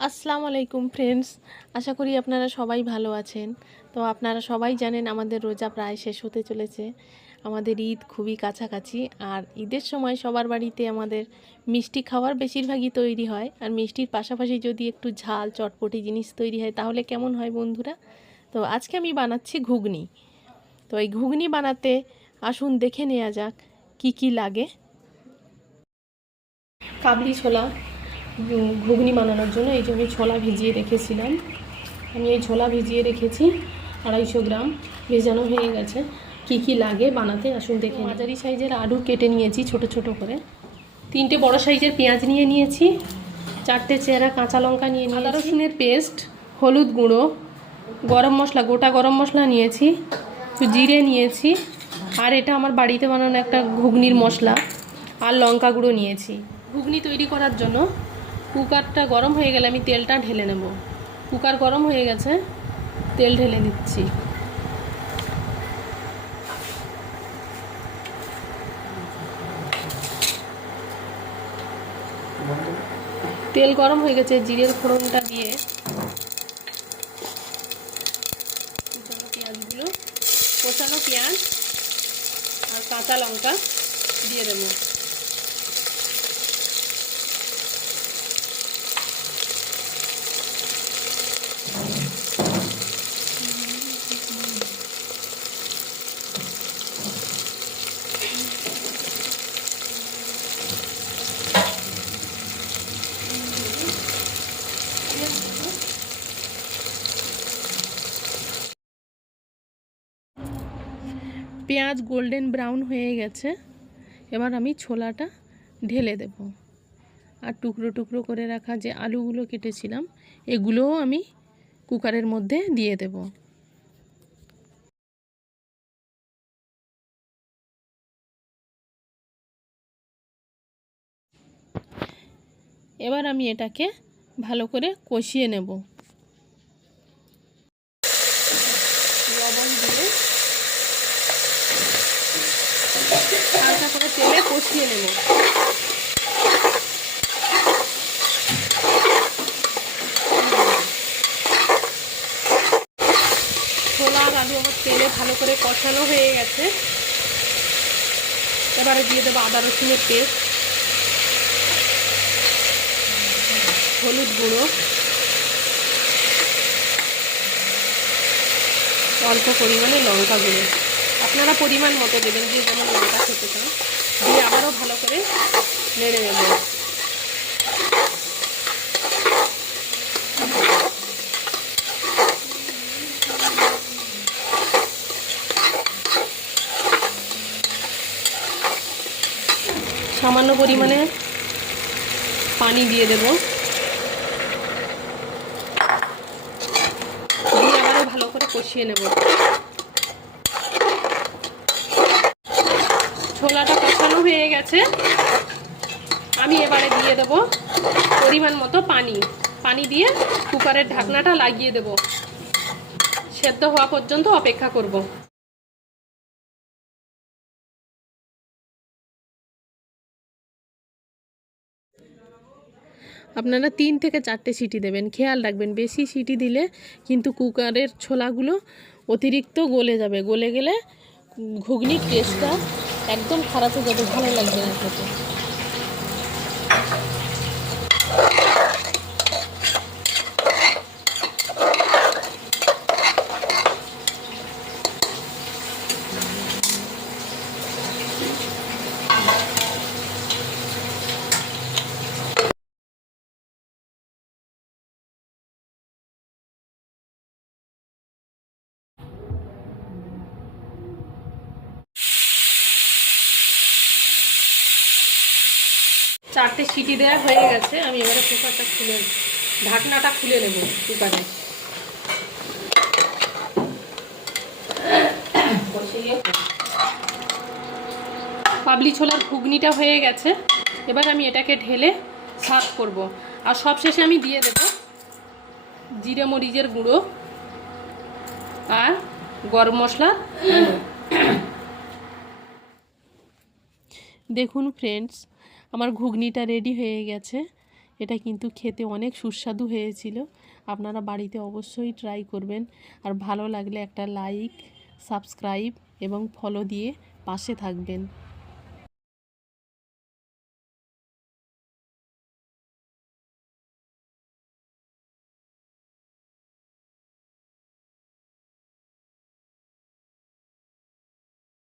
আসসালামু আলাইকুম ফ্রেন্ডস, আশা করি আপনারা সবাই ভালো আছেন। তো আপনারা সবাই জানেন আমাদের রোজা প্রায় শেষ হতে চলেছে। আমাদের ঈদ খুবই কাছাকাছি, আর ঈদের সময় সবার বাড়িতে আমাদের মিষ্টি খাওয়ার বেশিরভাগই তৈরি হয়। আর মিষ্টির পাশাপাশি যদি একটু ঝাল চটপটি জিনিস তৈরি হয় তাহলে কেমন হয় বন্ধুরা? তো আজকে আমি বানাচ্ছি ঘুগনি। তো এই ঘুগনি বানাতে আসুন দেখে নেওয়া যাক কি কি লাগে। কাবলি ছোলা ঘুগনি বানানোর জন্য এই যে আমি ছোলা ভিজিয়ে রেখেছিলাম। আমি এই ছোলা ভিজিয়ে রেখেছি 250 গ্রাম, ভেজানো হয়ে গেছে। কি কি লাগে বানাতে আসুন দেখে। মাঝারি সাইজের আলু কেটে নিয়েছি ছোট ছোট করে, 3টে বড় সাইজের পেঁয়াজ নিয়ে নিয়েছি, 4টে চেরা কাঁচা লঙ্কা নিয়ে নিয়েছি, আদা রসুনের পেস্ট, হলুদ গুঁড়ো, গরম মশলা, গোটা গরম মশলা নিয়েছি, একটু জিরে নিয়েছি, আর এটা আমার বাড়িতে বানানো একটা ঘুগনির মশলা, আর লঙ্কা গুঁড়ো নিয়েছি। ঘুগনি তৈরি করার জন্য কুকারটা গরম হয়ে গেলে আমি তেলটা ঢেলে নেব। কুকার গরম হয়ে গেছে, তেল ঢেলে দিচ্ছি। তেল গরম হয়ে গেছে, জিরের ফোড়নটা দিয়ে পেঁয়াজগুলো, কোচানো পেঁয়াজ আর কাঁচা লঙ্কা দিয়ে দেবো। পেঁয়াজ গোল্ডেন ব্রাউন হয়ে গেছে, এবার আমি ছোলাটা ঢেলে দেব। আর টুকরো টুকরো করে রাখা যে আলুগুলো কেটেছিলাম এগুলোও আমি কুকারের মধ্যে দিয়ে দেব। এবার আমি এটাকে ভালো করে কষিয়ে নেব। লবণ দিয়ে হালকা করে তেলে কষিয়ে নেব। ছোলা আর আলু আমার তেলে ভালো করে কষানো হয়ে গেছে। এবারে দিয়ে দেবো আদা রসুনের পেস্ট, হলুদ গুঁড়ো, অল্প পরিমাণে লঙ্কা গুঁড়ো, আপনারা পরিমাণ মতো দেবেন, যে যেমন লঙ্কা খেতে চান। দিয়ে আবারও ভালো করে নেড়ে নেব। সামান্য পরিমাণে পানি দিয়ে দেব, দিয়ে আবারও ভালো করে কষিয়ে নেব। ছোলাটা কষানো হয়ে গেছে, আমি এবারে দিয়ে দেব পরিমাণ মতো পানি দিয়ে কুকারের ঢাকনাটা লাগিয়ে দেব। সেদ্ধ হওয়া পর্যন্ত অপেক্ষা করব। আপনারা 3 থেকে 4টে সিটি দেবেন, খেয়াল রাখবেন বেশি সিটি দিলে কিন্তু কুকারের ছোলাগুলো অতিরিক্ত গলে যাবে, গলে গেলে ঘুগনির টেস্টটা একদম খারাপ হয়ে যাবে, ভালো লাগবে না খেতে। চারটে সিটি দেওয়া হয়ে গেছে, আমি এবারে কুকারটা ঢাকনাটা খুলে নেব কুকারে। কাবলি ছোলার ঘুগনিটা হয়ে গেছে, এবার আমি এটাকে ঢেলে সার্ভ করব। আর সবশেষে আমি দিয়ে দেব জিরে মরিচের গুঁড়ো আর গরম মশলা। দেখুন ফ্রেন্ডস, আমার ঘুগনিটা রেডি হয়ে গেছে। এটা কিন্তু খেতে অনেক সুস্বাদু হয়েছিল। আপনারা বাড়িতে অবশ্যই ট্রাই করবেন। আর ভালো লাগলে একটা লাইক, সাবস্ক্রাইব এবং ফলো দিয়ে পাশে থাকবেন।